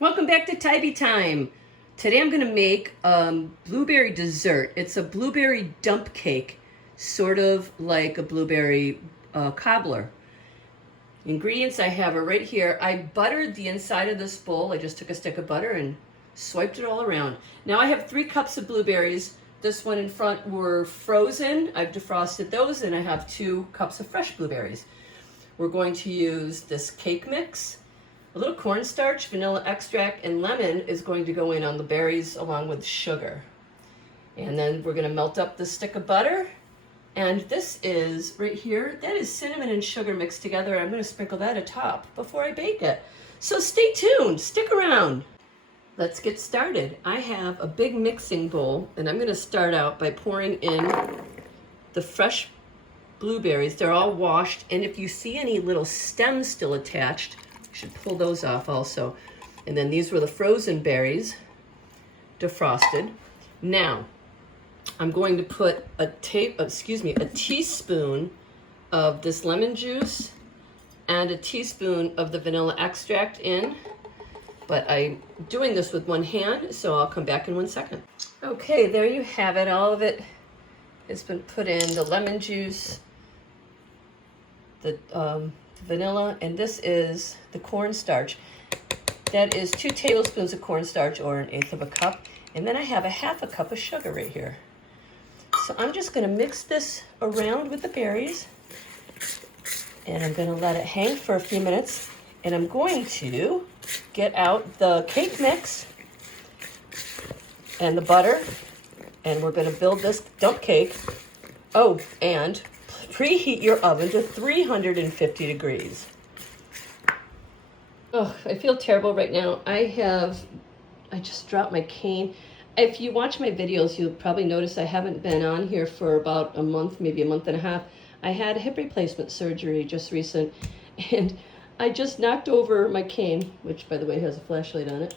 Welcome back to Tybee Time. Today I'm going to make blueberry dessert. It's a blueberry dump cake, sort of like a blueberry cobbler. Ingredients I have are right here. I buttered the inside of this bowl. I just took a stick of butter and swiped it all around. Now I have 3 cups of blueberries. This one in front were frozen. I've defrosted those, and I have 2 cups of fresh blueberries. We're going to use this cake mix. A little cornstarch, vanilla extract, and lemon is going to go in on the berries along with sugar. And then we're going to melt up the stick of butter. And this is, right here, that is cinnamon and sugar mixed together. I'm going to sprinkle that atop before I bake it. So stay tuned, stick around. Let's get started. I have a big mixing bowl, and I'm going to start out by pouring in the fresh blueberries. They're all washed, and if you see any little stems still attached, should pull those off also. And then these were the frozen berries, defrosted. Now, I'm going to put a teaspoon of this lemon juice and a teaspoon of the vanilla extract in. But I'm doing this with one hand, so I'll come back in 1 second. Okay, there you have it. All of it has been put in, the lemon juice, the vanilla, and this is the cornstarch. That is 2 tablespoons of cornstarch, or 1/8 of a cup. And then I have a 1/2 cup of sugar right here. So I'm just going to mix this around with the berries, and I'm going to let it hang for a few minutes. And I'm going to get out the cake mix and the butter, and we're going to build this dump cake. Oh, and preheat your oven to 350 degrees. Oh, I feel terrible right now. I just dropped my cane. If you watch my videos, you'll probably notice I haven't been on here for about a month, maybe a month and a half. I had a hip replacement surgery just recent, and I just knocked over my cane, which by the way has a flashlight on it,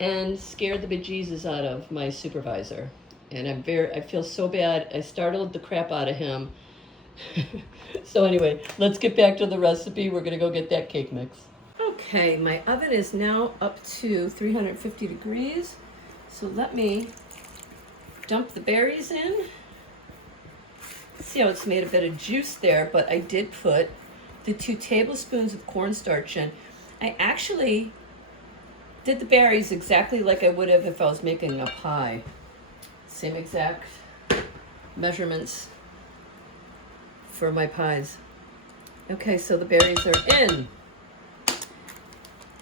and scared the bejesus out of my supervisor. And I feel so bad. I startled the crap out of him. So anyway, let's get back to the recipe. We're gonna go get that cake mix. Okay, my oven is now up to 350 degrees. So let me dump the berries in. See how it's made a bit of juice there, but I did put the 2 tablespoons of cornstarch in. I actually did the berries exactly like I would have if I was making a pie. Same exact measurements for my pies. Okay, so the berries are in.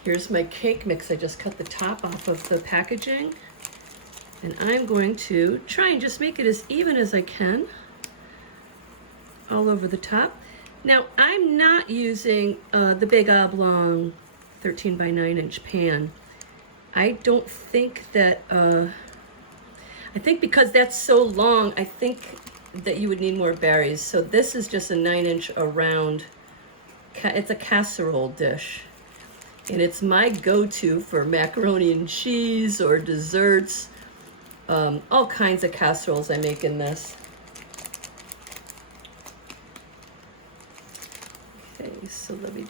Here's my cake mix. I just cut the top off of the packaging, and I'm going to try and just make it as even as I can all over the top. Now, I'm not using the big oblong 13 by 9 inch pan. I don't think that, I think because that's so long, I think that you would need more berries. So this is just a 9-inch around, it's a casserole dish. And it's my go-to for macaroni and cheese or desserts. All kinds of casseroles I make in this. Okay, so let me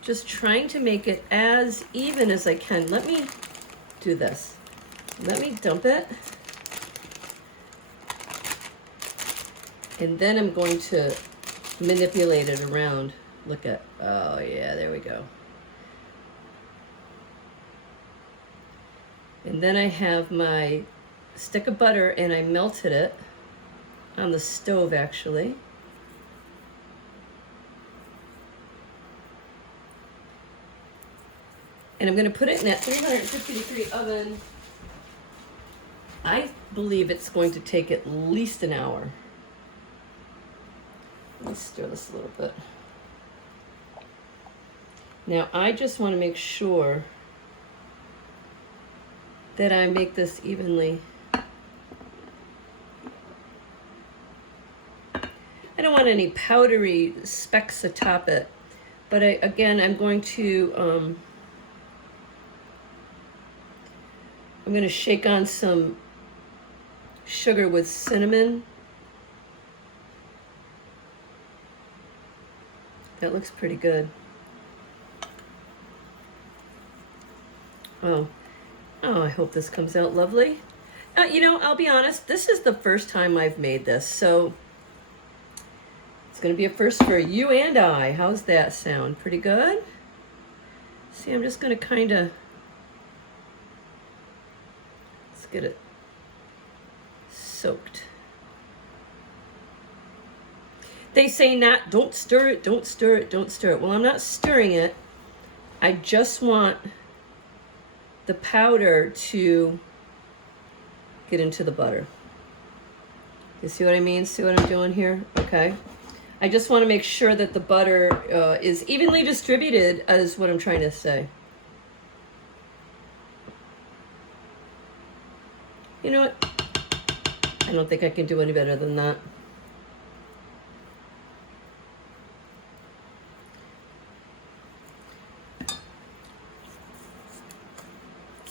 just trying to make it as even as I can. Let me do this. Let me dump it. And then I'm going to manipulate it around. Look at, oh yeah, there we go. And then I have my stick of butter, and I melted it on the stove actually. And I'm going to put it in that 350 degree oven. I believe it's going to take at least an hour. Let me stir this a little bit. Now, I just want to make sure that I make this evenly. I don't want any powdery specks atop it, but I'm going to shake on some sugar with cinnamon. That looks pretty good. Oh, oh, I hope this comes out lovely. You know, I'll be honest, this is the first time I've made this, so it's going to be a first for you and I. How's that sound? Pretty good? See, I'm just going to kind of, let's get it soaked. They say not, don't stir it, don't stir it, don't stir it. Well, I'm not stirring it. I just want the powder to get into the butter. You see what I mean? See what I'm doing here? Okay. I just want to make sure that the butter is evenly distributed, is what I'm trying to say. You know what? I don't think I can do any better than that.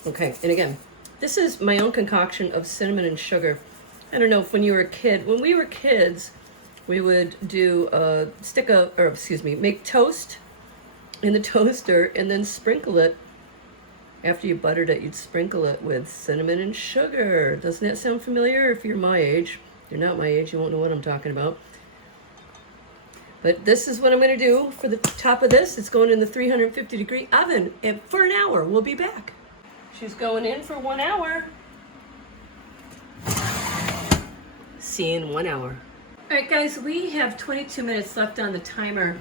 Okay, and again, this is my own concoction of cinnamon and sugar. I don't know if when you were a kid, when we were kids, we would do make toast in the toaster and then sprinkle it. After you buttered it, you'd sprinkle it with cinnamon and sugar. Doesn't that sound familiar? If you're my age, if you're not my age, you won't know what I'm talking about. But this is what I'm going to do for the top of this. It's going in the 350-degree oven and for an hour. We'll be back. She's going in for 1 hour. See you in 1 hour. All right, guys, we have 22 minutes left on the timer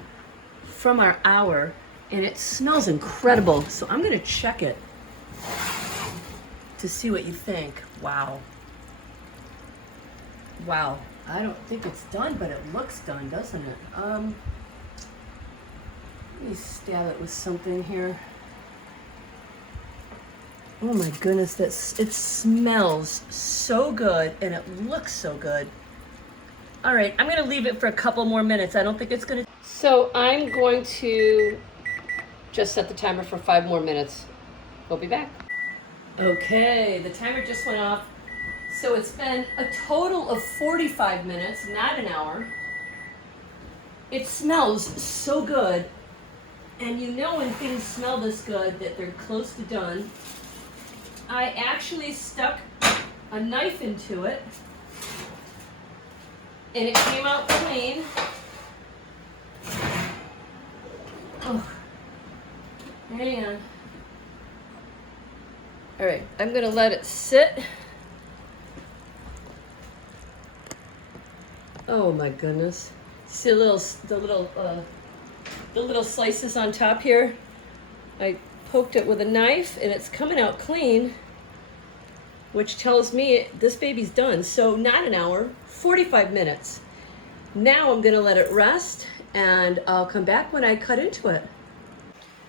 from our hour, and it smells incredible. So I'm going to check it to see what you think. Wow. Wow. I don't think it's done, but it looks done, doesn't it? Let me stab it with something here. Oh my goodness, it smells so good and it looks so good. All right, I'm gonna leave it for a couple more minutes. I don't think it's gonna. So I'm going to just set the timer for 5 more minutes. We'll be back. Okay, the timer just went off. So it's been a total of 45 minutes, not an hour. It smells so good. And you know when things smell this good that they're close to done. I actually stuck a knife into it, and it came out clean. Oh, hang on. All right, I'm gonna let it sit. Oh my goodness! See the little slices on top here. I poked it with a knife and it's coming out clean, which tells me this baby's done. So not an hour, 45 minutes. Now I'm gonna let it rest and I'll come back when I cut into it.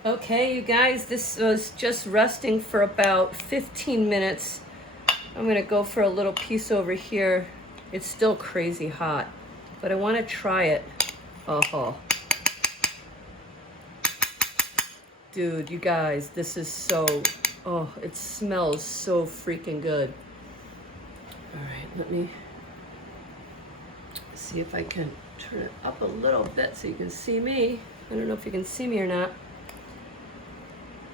Okay, you guys, this was just resting for about 15 minutes. I'm gonna go for a little piece over here. It's still crazy hot, but I wanna try it. Oh. Dude, you guys, this is it smells so freaking good. All right, let me see if I can turn it up a little bit so you can see me. I don't know if you can see me or not.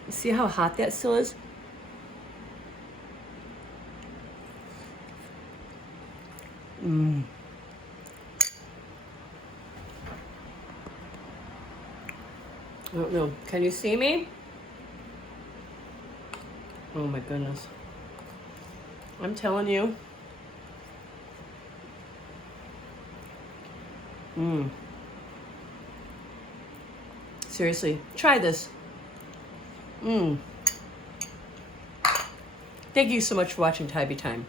See how hot that still is? I don't know. Can you see me? Oh my goodness. I'm telling you. Seriously, try this. Thank you so much for watching Tybee Time.